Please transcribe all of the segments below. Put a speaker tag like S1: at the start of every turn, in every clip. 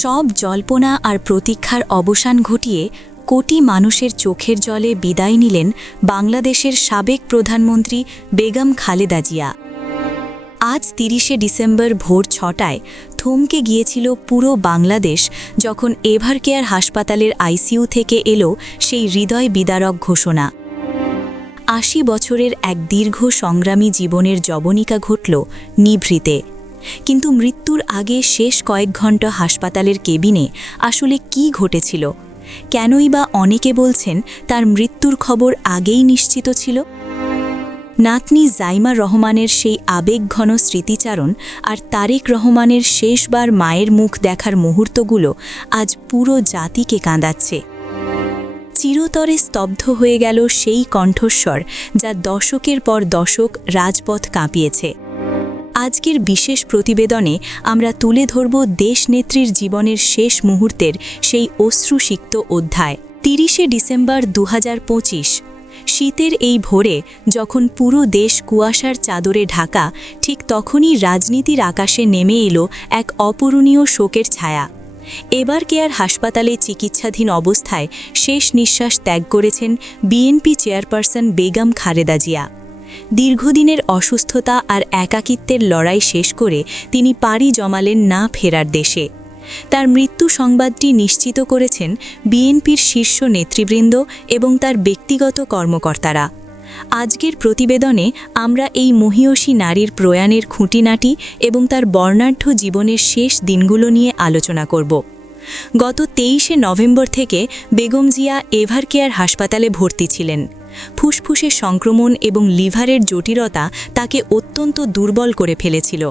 S1: সব জল্পনা আর প্রতীক্ষার অবসান ঘটিয়ে কোটি মানুষের চোখের জলে বিদায় নিলেন বাংলাদেশের সাবেক প্রধানমন্ত্রী বেগম খালেদা জিয়া। আজ তিরিশে ডিসেম্বর ভোর ছটায় থমকে গিয়েছিল পুরো বাংলাদেশ যখন এভার কেয়ার হাসপাতালের আইসিইউ থেকে এলো সেই হৃদয় বিদারক ঘোষণা। আশি বছরের এক দীর্ঘ সংগ্রামী জীবনের জবনিকা ঘটল নিভৃতে। কিন্তু মৃত্যুর আগে শেষ কয়েক ঘণ্টা হাসপাতালের কেবিনে আসলে কি ঘটেছিল? কেনই বা অনেকে বলছেন তার মৃত্যুর খবর আগেই নিশ্চিত ছিল? নাতনি জাইমা রহমানের সেই আবেগঘন স্মৃতিচারণ আর তারেক রহমানের শেষবার মায়ের মুখ দেখার মুহূর্তগুলো আজ পুরো জাতিকে কাঁদাচ্ছে। চিরতরে স্তব্ধ হয়ে গেল সেই কণ্ঠস্বর যা দশকের পর দশক রাজপথ কাঁপিয়েছে। আজকের বিশেষ প্রতিবেদনে আমরা তুলে ধরব দেশনেত্রীর জীবনের শেষ মুহূর্তের সেই অশ্রুসিক্ত অধ্যায়। তিরিশে ডিসেম্বর দু হাজার পঁচিশ, শীতের এই ভোরে যখন পুরো দেশ কুয়াশার চাদরে ঢাকা, ঠিক তখনই রাজনীতির আকাশে নেমে এলো এক অপূরণীয় শোকের ছায়া। এবার কেয়ার হাসপাতালে চিকিৎসাধীন অবস্থায় শেষ নিঃশ্বাস ত্যাগ করেছেন বিএনপি চেয়ারপারসন বেগম খালেদা জিয়া। দীর্ঘদিনের অসুস্থতা আর একাকিত্বের লড়াই শেষ করে তিনি পাড়ি জমালেন না ফেরার দেশে। তার মৃত্যু সংবাদটি নিশ্চিত করেছেন বিএনপির শীর্ষ নেতৃবৃন্দ এবং তার ব্যক্তিগত কর্মকর্তারা। আজকের প্রতিবেদনে আমরা এই মহিয়সী নারীর প্রয়াণের খুঁটিনাটি এবং তার বর্ণাঢ্য জীবনের শেষ দিনগুলো নিয়ে আলোচনা করব। গত তেইশে নভেম্বর থেকে বেগম জিয়া এভার কেয়ার হাসপাতালে ভর্তি ছিলেন। ফুসফুসের সংক্রমণ এবং লিভারের জটিলতা তাকে অত্যন্ত দুর্বল করে ফেলেছিল।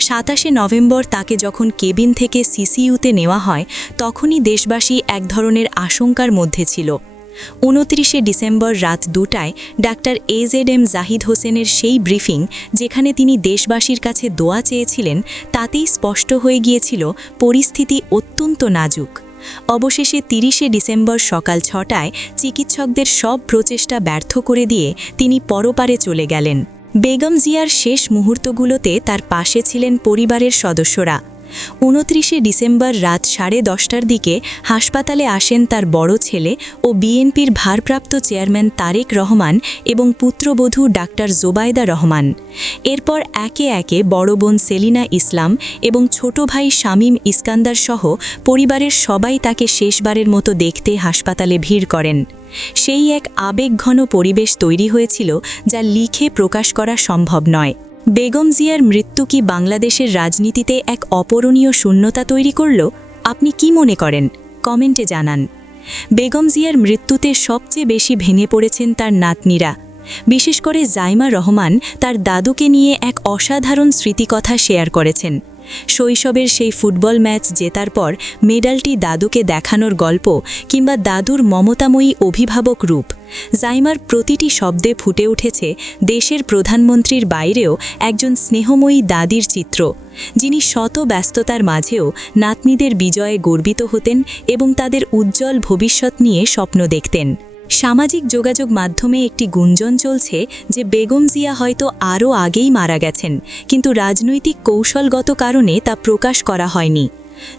S1: সাতাশে নভেম্বর তাকে যখন কেবিন থেকে সিসিইউতে নেওয়া হয়, তখনই দেশবাসী এক ধরনের আশঙ্কার মধ্যে ছিল। উনত্রিশে ডিসেম্বর রাত দুটায় doctor A Z M Zahid হোসেনের সেই ব্রিফিং যেখানে তিনি দেশবাসীর কাছে দোয়া চেয়েছিলেন, তাতেই স্পষ্ট হয়ে গিয়েছিল পরিস্থিতি অত্যন্ত নাজুক। অবশেষে তিরিশে ডিসেম্বর সকাল ছটায় চিকিৎসকদের সব প্রচেষ্টা ব্যর্থ করে দিয়ে তিনি পরপারে চলে গেলেন। বেগম জিয়ার শেষ মুহূর্তগুলোতে তার পাশে ছিলেন পরিবারের সদস্যরা। উনত্রিশে ডিসেম্বর রাত সাড়ে দশটার দিকে হাসপাতালে আসেন তার বড় ছেলে ও বিএনপির ভারপ্রাপ্ত চেয়ারম্যান তারেক রহমান এবং পুত্রবধূ ডাক্তার জোবায়দা রহমান। এরপর একে একে বড় বোন সেলিনা ইসলাম এবং ছোট ভাই শামীম ইস্কান্দার সহ পরিবারের সবাই তাকে শেষবারের মতো দেখতে হাসপাতালে ভিড় করেন। সেই এক আবেগঘন পরিবেশ তৈরি হয়েছিল যা লিখে প্রকাশ করা সম্ভব নয়। বেগম জিয়ার মৃত্যু কি বাংলাদেশের রাজনীতিতে এক অপরণীয় শূন্যতা তৈরি করল? আপনি কি মনে করেন? কমেন্টে জানান। বেগম জিয়ার মৃত্যুতে সবচেয়ে বেশি ভেঙে পড়েছেন তার নাতনিরা। বিশেষ করে জাইমা রহমান তার দাদুকে নিয়ে এক অসাধারণ স্মৃতিকথা শেয়ার করেছেন। শৈশবের সেই ফুটবল ম্যাচ জেতার পর মেডালটি দাদুকে দেখানোর গল্প কিংবা দাদুর মমতাময়ী অভিভাবক রূপ। জাইমার প্রতিটি শব্দে ফুটে উঠেছে দেশের প্রধানমন্ত্রীর বাইরেও একজন স্নেহময়ী দাদির চিত্র, যিনি শত ব্যস্ততার মাঝেও নাতনিদের বিজয়ে গর্বিত হতেন এবং তাদের উজ্জ্বল ভবিষ্যৎ নিয়ে স্বপ্ন দেখতেন। সামাজিক যোগাযোগ মাধ্যমে একটি গুঞ্জন চলছে যে বেগম জিয়া হয়তো আরও আগেই মারা গেছেন, কিন্তু রাজনৈতিক কৌশলগত কারণে তা প্রকাশ করা হয়নি।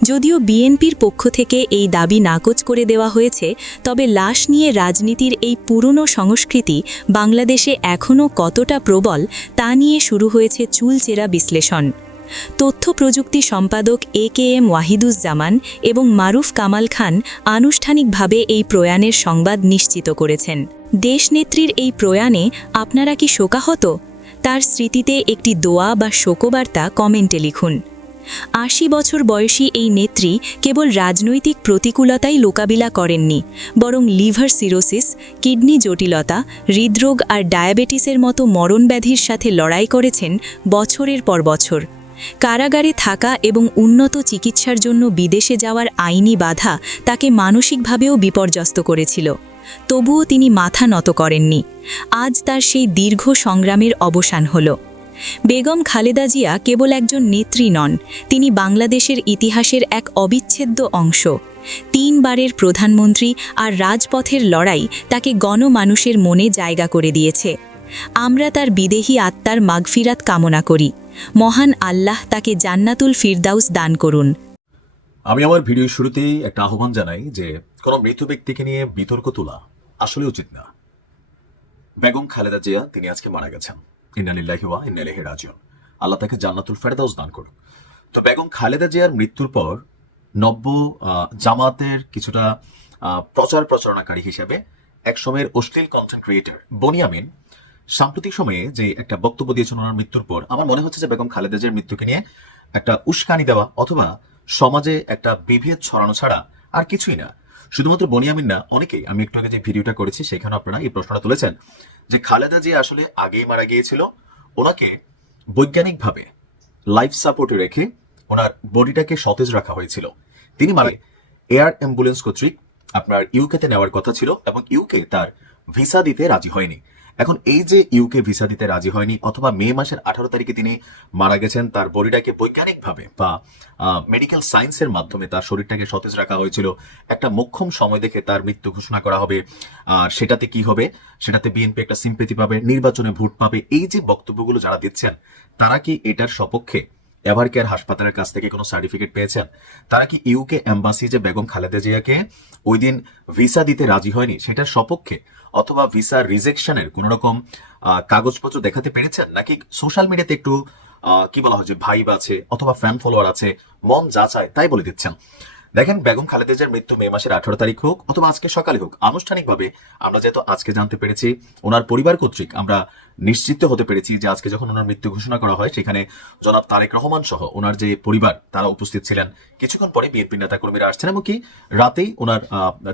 S1: যদিও বিএনপির পক্ষ থেকে এই দাবি নাকচ করে দেওয়া হয়েছে, তবে লাশ নিয়ে রাজনীতির এই পুরনো সংস্কৃতি বাংলাদেশে এখনও কতটা প্রবল তা নিয়ে শুরু হয়েছে চুলচেরা বিশ্লেষণ। তথ্য প্রযুক্তি সম্পাদক এ কে এম ওয়াহিদুজ্জামান এবং মারুফ কামাল খান আনুষ্ঠানিকভাবে এই প্রয়াণের সংবাদ নিশ্চিত করেছেন। দেশনেত্রীর এই প্রয়াণে আপনারা কি শোকাহত? তার স্মৃতিতে একটি দোয়া বা শোকবার্তা কমেন্টে লিখুন। আশি বছর বয়সী এই নেত্রী কেবল রাজনৈতিক প্রতিকূলতাই মোকাবিলা করেননি, বরং লিভার সিরোসিস, কিডনি জটিলতা, হৃদরোগ আর ডায়াবেটিসের মতো মরণব্যাধির সাথে লড়াই করেছেন বছরের পর বছর। কারাগারে থাকা এবং উন্নত চিকিৎসার জন্য বিদেশে যাওয়ার আইনি বাধা তাকে মানসিকভাবেও বিপর্যস্ত করেছিল। তবুও তিনি মাথা নত করেননি। আজ তার সেই দীর্ঘ সংগ্রামের অবসান হল। বেগম খালেদা জিয়া কেবল একজন নেত্রী নন, তিনি বাংলাদেশের ইতিহাসের এক অবিচ্ছেদ্য অংশ। তিনবারের প্রধানমন্ত্রী আর রাজপথের লড়াই তাকে গণমানুষের মনে জায়গা করে দিয়েছে। আমরা তার বিদেহী আত্মার মাগফিরাত কামনা করি। মহান আল্লাহ তাকে জান্নাতুল ফিরদাউস দান করুন।
S2: আমি আমার ভিডিওর শুরুতেই একটা আহ্বান জানাই যে, কোনো মৃত ব্যক্তিকে নিয়ে বিতর্ক তোলা আসলে উচিত না। বেগম খালেদা জিয়া, তিনি আজকে মারা গেছেন। ইন্নালিল্লাহি ওয়া ইন্না রাজিউন। আল্লাহ তাকে জান্নাতুল ফেরদাউস দান করুন। তো বেগম খালেদা জিয়ার মৃত্যুর পর নব্য জামাতের কিছুটা প্রচার প্রচারণাকারী হিসেবে একসময়ের অশ্লীল কন্টেন্ট ক্রিয়েটর বনিয়ামিন সাম্প্রতিক সময়ে যে একটা বক্তব্য দিয়েছেন ওনার মৃত্যুর পর, আমার মনে হচ্ছে যে বেগম খালেদা জিয়ার মৃত্যুকে নিয়ে একটা উস্কানি দেওয়া অথবা সমাজে একটা বিভেদ ছড়ানো ছাড়া আর কিছুই না। শুধুমাত্র বনিয়ামিন না, অনেকেই, আমি একটু আগে যে ভিডিওটা করেছি সেখানে আপনারা এই প্রশ্নটা তুলেছেন যে খালেদা জিয়া আসলে আগেই মারা গিয়েছিল। ওনাকে বৈজ্ঞানিকভাবে লাইফ সাপোর্টে রেখে ওনার বডিটাকে সতেজ রাখা হয়েছিল। তিনি মারা এয়ার অ্যাম্বুলেন্স কর্তৃক আপনার ইউকেতে নেওয়ার কথা ছিল এবং ইউকে তার ভিসা দিতে রাজি হয়নি। এখন এই যে ইউকে ভিসা দিতে রাজি হয়নি, অথবা মে মাসের আঠারো তারিখে তিনি মারা গেছেন, তার বডিটাকে বৈজ্ঞানিকভাবে বা মেডিকেল সায়েন্সের মাধ্যমে তার শরীরটাকে সতেজ রাখা হয়েছিল। একটা মোক্ষম সময় দেখে তার মৃত্যু ঘোষণা করা হবে। আর সেটাতে কি হবে? সেটাতে বিএনপি একটা সিম্পেতি পাবে, নির্বাচনে ভোট পাবে। এই যে বক্তব্যগুলো যারা দিচ্ছেন, তারা কি এটার সপক্ষে এভার কেয়ার হাসপাতালের কাছ থেকে কোনো সার্টিফিকেট পেয়েছেন? তারা কি ইউকে এম্বাসি যে বেগম খালেদা জিয়াকে ওই দিন ভিসা দিতে রাজি হয়নি, সেটার সপক্ষে? অথবা ভিসা রিজেকশনের কোন রকম কাগজপত্র দেখাতে পেরেছেন? নাকি সোশ্যাল মিডিয়াতে একটু কি বলা হয় যে ভাইব আছে, অথবা ফ্যান ফলোয়ার আছে, মন যা চায় তাই বলে দিচ্ছেন। দেখেন, বেগম খালেদা জিয়ার মৃত্যু মে মাসের আঠারো তারিখ হোক অথবা আজকে সকালে হোক, আনুষ্ঠানিকভাবে আমরা যেহেতু আজকে জানতে পেরেছি, ওনার পরিবার কর্তৃক আমরা নিশ্চিত হতে পেরেছি যে আজকে যখন ওনার মৃত্যু ঘোষণা করা হয়, সেখানে জনাব তারেক রহমান সহ ওনার যে পরিবার, তারা উপস্থিত ছিলেন। কিছুক্ষণ পরে বিএনপি নেতা কর্মীরা আসছেন এমনকি রাতেই ওনার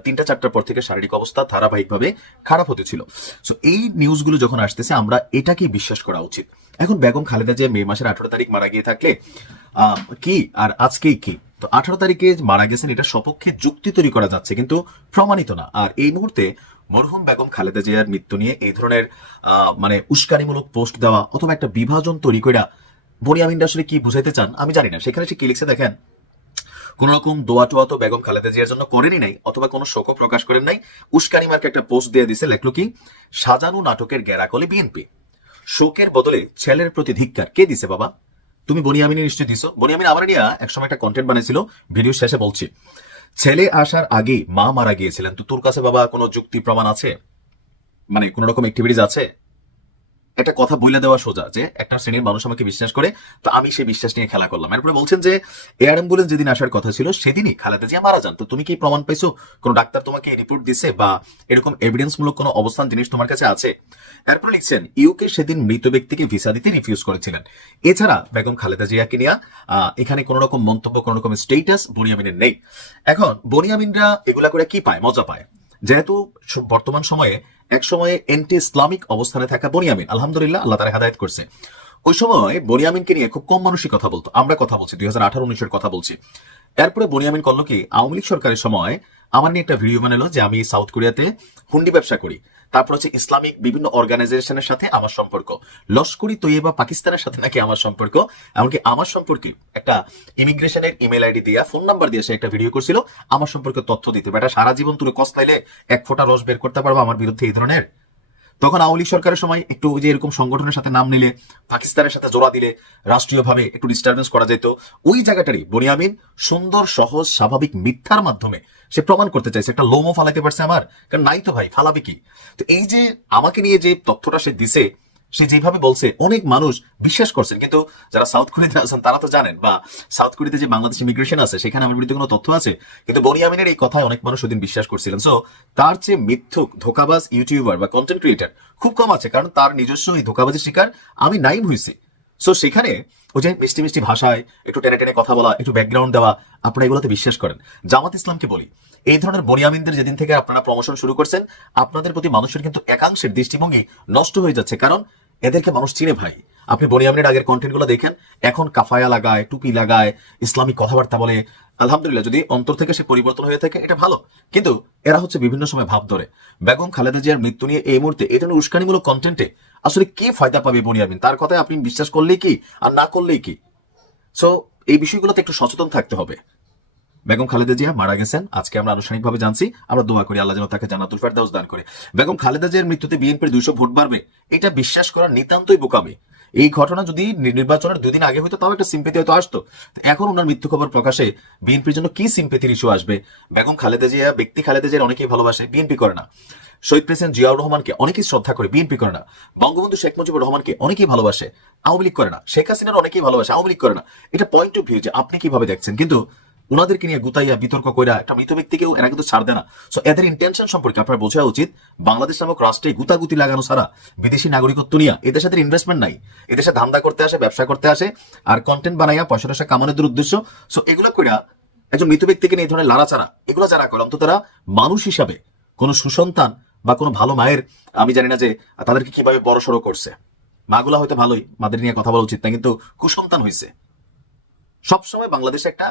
S2: তিনটা, চারটার পর থেকে শারীরিক অবস্থা ধারাবাহিকভাবে খারাপ হতে ছিল। সো এই নিউজগুলো যখন আসতেছে, আমরা এটাকেই বিশ্বাস করা উচিত। এখন বেগম খালেদা যে মে মাসের আঠারো তারিখ মারা গিয়ে থাকলে কি আর আজকেই কি? তো আঠারো তারিখে মারা গেছেন, এটা সপক্ষে যুক্তি তৈরি করা যাচ্ছে, কিন্তু প্রমাণিত না। আর এই মুহূর্তে মরহুম বেগম খালেদা জিয়ার মৃত্যু নিয়ে এই ধরনের মানে উস্কানিমূলক পোস্ট দেওয়া অথবা একটা বিভাজন তৈরি করে বনিয়ামিনটা আসলে কি বুঝাইতে চান, আমি জানি না। সেখানে সে কি লিখছে দেখেন কোন রকম দোয়া টোয়া তো বেগম খালেদা জিয়ার জন্য করেনি নাই, অথবা কোনো শোকও প্রকাশ করেন নাই। উস্কানি মার্কে একটা পোস্ট দিয়ে দিছে, লেখলো কি, সাজানো নাটকের গেরাকলে বিএনপি। শোকের বদলে ছেলের প্রতি ধিক্কার, কে দিছে বাবা? তুমি বনিয়ামিনে নিশ্চয়ই দিছো। বনিয়ামিন আমার নিয়ে একসময় একটা কন্টেন্ট বানিয়েছিল ভিডিও শেষে বলছি, ছেলে আসার আগে মা মারা গিয়েছিলেন, তো তোর কাছে বাবা কোনো যুক্তি প্রমাণ আছে? মানে কোন রকম অ্যাক্টিভিটিস আছে? একটা কথা বলে দেওয়া সোজা যে একটা শ্রেণির মানুষ আমাকে বিশ্বাস করে, তো আমি সেই বিশ্বাস নিয়ে খেলা করলাম। এরপরে বলছেন যে এয়ার অ্যাম্বুলেন্স যেদিন আসার কথা ছিল, সেদিনই খালেদা জিয়া মারা যান। তো তুমি কি প্রমাণ পাইছো কোনো ডাক্তার তোমাকে রিপোর্ট দিছে? বা এরকম এভিডেন্স মূলক কোনো অবস্থান জিনিস তোমার কাছে আছে? এরপর লিখছেন ইউকে সেদিন মৃত ব্যক্তিকে ভিসা দিতে রিফিউজ করেছিলেন। এছাড়া বেগম খালেদা জিয়াকে নিয়ে এখানে কোনো রকম মন্তব্য, কোনো রকম স্টেটাস বনিয়ামিনের নেই। এখন, বনিয়ামিনরা এগুলা করে কি পায়? মজা পায়। যেহেতু বর্তমান সময়ে এক সময়ে এন্টি ইসলামিক অবস্থানে থাকা বনিয়ামিন, আলহামদুলিল্লাহ আল্লাহ তারা হাদায়ত করছে। ওই সময় বনিয়ামিনকে নিয়ে খুব কম মানুষই কথা বলতো। আমরা কথা বলছি, দুই হাজার আঠারো উনিশের কথা বলছি। এরপরে বনিয়ামিন করল কি? আওয়ামী লীগ সরকারের সময় আমার নিয়ে একটা ভিডিও বানালো যে আমি সাউথ কোরিয়াতে হুন্ডি ব্যবসা করি। তারপর হচ্ছে ইসলামিক বিভিন্ন অর্গানাইজেশনের সাথে আমার সম্পর্ক। লস্করি তৈবা পাকিস্তানের সাথে নাকি আমার সম্পর্ক। এমনকি আমার সম্পর্কে একটা ইমিগ্রেশনের ইমেল আইডি দিয়া ফোন নাম্বার দিয়ে সে একটা ভিডিও করছিল। আমার সম্পর্কে তথ্য দিতে। বেটা সারা জীবন তুলে কস্তাইলে এক ফোটা রস বের করতে পারব আমার বিরুদ্ধে এই ধরনের? তখন আওয়ামী লীগ সরকারের সময় একটু যে এরকম সংগঠনের সাথে নাম নিলে, পাকিস্তানের সাথে জোড়া দিলে, রাষ্ট্রীয়ভাবে একটু ডিস্টারবেন্স করা যেত, ওই জায়গাটারই বনিয়ামিন সুন্দর, সহজ, স্বাভাবিক মিথ্যার মাধ্যমে সে প্রমাণ করতে চাইছে। একটা লোমও ফালাইতে পারছে আমার, কারণ নাই তো ভাই, ফালাবে কি? তো এই যে আমাকে নিয়ে যে তথ্যটা সে দিছে সে যেভাবে বলছে, অনেক মানুষ বিশ্বাস করছেন। কিন্তু যারা সাউথ কোরিয়াতে আছেন, তারা তো জানেন, বা সাউথ কোরিয়াতে যে বাংলাদেশ ইমিগ্রেশন আছে, সেখানে আমার বিরুদ্ধে কোনো তথ্য আছে? কিন্তু বনিয়ামিনের এই কথায় অনেক মানুষ ওদিন বিশ্বাস করছিলেন। সো তার চেয়ে মিথ্যুক, ধোকাবাজ ইউটিউবার বা কন্টেন্ট ক্রিয়েটার খুব কম আছে, কারণ তার নিজস্ব এই ধোকাবাজির শিকার আমি নাই হয়েছি সো সেখানে ওই যে মিষ্টি মিষ্টি ভাষায় একটু টেনে টেনে কথা বলা, একটু ব্যাকগ্রাউন্ড দেওয়া, আপনারা এগুলোতে বিশ্বাস করেন। জামাত ইসলামকে বলি, এই ধরনের বনিয়ামিনদের যেদিন থেকে আপনারা প্রমোশন শুরু করছেন, আপনাদের প্রতি মানুষের কিন্তু একাংশের দৃষ্টিভঙ্গি নষ্ট হয়ে যাচ্ছে। কারণ এদেরকে মানুষ চিনে ভাই। আপনি বনিয়ামিনের আগের কন্টেন্টগুলো দেখেন, এখন কাফায়া লাগায়, টুপি লাগায়, ইসলামিক কথাবার্তা বলে। আলহামদুলিল্লাহ, যদি অন্তর থেকে সে পরিবর্তন হয়ে থাকে, এটা ভালো। কিন্তু এরা হচ্ছে বিভিন্ন সময় ভাব ধরে। বেগম খালেদা জিয়ার মৃত্যু নিয়ে এই মুহূর্তে এই ধরনের উস্কানিমূলক কন্টেন্টে আসলে কি ফায়দা পাবে বনিয়ামিন তার কথায় আপনি বিশ্বাস করলেই কি, আর না করলেই কি? সো এই বিষয়গুলোতে একটু সচেতন থাকতে হবে। বেগম খালেদা জিয়া মারা গেছেন। আজকে আমরা আনুষ্ঠানিকভাবে জানছি। আমরা দোয়া করি আল্লাহ যেন তাকে জান্নাতুল ফেরদাউস দান করে। বেগম খালেদা জিয়ার মৃত্যুতে বিএনপির দুইশো ভোট বাড়বে, এটা বিশ্বাস করা নিতান্তই বোকামি। এই ঘটনা যদি নির্বাচনের দুদিন আগে হয়তো তাও একটা সিম্পেতি হয়তো আসতো। এখন ওনার মৃত্যু খবর প্রকাশে বিএনপির জন্য কি সিম্পেতির ইস্যু আসবে? বেগম খালেদা জিয়া, ব্যক্তি খালেদা জিয়ার অনেকেই ভালোবাসে, বিএনপি করে না। শহীদ প্রেসিডেন্ট জিয়াউর রহমানকে অনেকেই শ্রদ্ধা করে, বিএনপি করে না। বঙ্গবন্ধু শেখ মুজিবুর রহমানকে অনেকেই ভালোবাসে, আওয়ামী লীগ করে না। শেখ হাসিনার অনেকেই ভালোবাসে, আওয়ামী লীগ করে না। এটা পয়েন্ট অফ ভিউ যে আপনি কীভাবে দেখছেন? কিন্তু ওনাদেরকে নিয়ে গুতাইয়া বিতর্ক কইরা একটা মৃত ব্যক্তিকেও এরা কিন্তু ছাড় দেয় না। সো এদের ইন্টেনশন সম্পর্কে আপনার বোঝা উচিত, বাংলাদেশ নামক রাষ্ট্রে গুতাগুতি লাগানো ছাড়া বিদেশি নাগরিকত্ব নিয়ে এদের সাথে ইনভেস্টমেন্ট নাই। এদেশে ধান্দা করতে আসে, ব্যবসা করতে আসে, আর কন্টেন্ট বানাইয়া পয়সা টয়সা কামানোদের উদ্দেশ্য। সো এগুলো কইরা একজন মৃত ব্যক্তিকে নিয়ে এই ধরনের লাড়াচাড়া, এগুলো যারা করে, অন্তত তারা মানুষ হিসাবে কোনো সুসন্তান বা কোনো ভালো মায়ের, আমি জানি না যে তাদেরকে কীভাবে বড় সড়ো করছে। মাগুলা হয়তো ভালোই, মাদের নিয়ে কথা বলা উচিত না, কিন্তু কুসন্তান হয়েছে সবসময় বাংলাদেশে একটা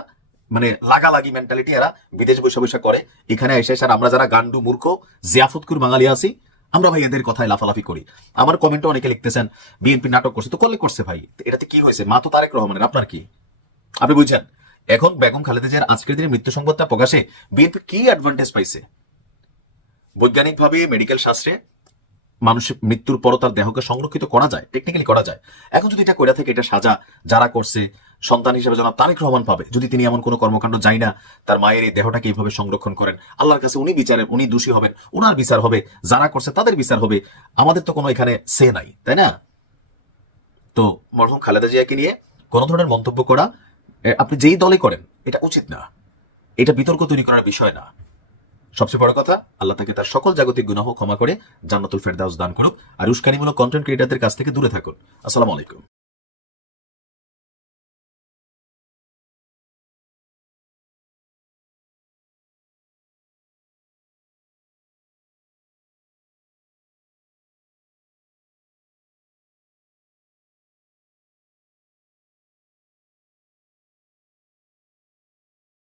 S2: মানে লাগালাগি মেন্টালিটি এরা বিদেশ বসে বসে করে। এখানে এসে স্যার আমরা যারা গান্ডু, মূর্খ জিয়াফতকুর বাঙালি আছি, আমরা ভাই এদের কথায় লাফালাফি করি। আমার কমেন্টে অনেকে লিখতেছেন, বিএনপি নাটক করছে। তো করলে করছে ভাই। এটাতে কি হয়েছে? মা তো তারেক রহমানের, আপনার কি? আপনি বুঝছেন? এখন বেগম খালেদা জিয়ার আজকের দিনে মৃত্যু সংবাদটা প্রকাশে বিএনপি কি অ্যাডভান্টেজ পাইছে? বৈজ্ঞানিকভাবে মেডিকেল শাস্ত্রে মানুষের মৃত্যুর পরও তার দেহকে সংরক্ষিত করা যায় টেকনিক্যালি করা যায়। এখন যদি এটা করে থাকে, এটা সাজা যারা করছে সন্তান হিসেবে জনাব তারেক রহমান পাবে। যদি তিনি এমন কোনো কর্মকাণ্ড যাই না, তার মায়ের এই দেহটাকে এইভাবে সংরক্ষণ করেন। আল্লাহর কাছে উনি বিচারেন উনি দোষী হবেন, উনার বিচার হবে, যারা করছে তাদের বিচার হবে। আমাদের তো কোনো এখানে সে নাই, তাই না? তো মরহুম খালেদা জিয়াকে নিয়ে কোনো ধরনের মন্তব্য করা আপনি যেই দলে করেন, এটা উচিত না। এটা বিতর্ক তৈরি করার বিষয় না। সবচেয়ে বড় কথা, আল্লাহ তাকে তার সকল জাগতিক গুনাহ ক্ষমা করে জান্নাতুল ফেরদাউস দান করুক। আর উস্কানিমূলক কন্টেন্ট ক্রিয়েটারদের কাছ থেকে দূরে থাকুন। আসসালামু আলাইকুম।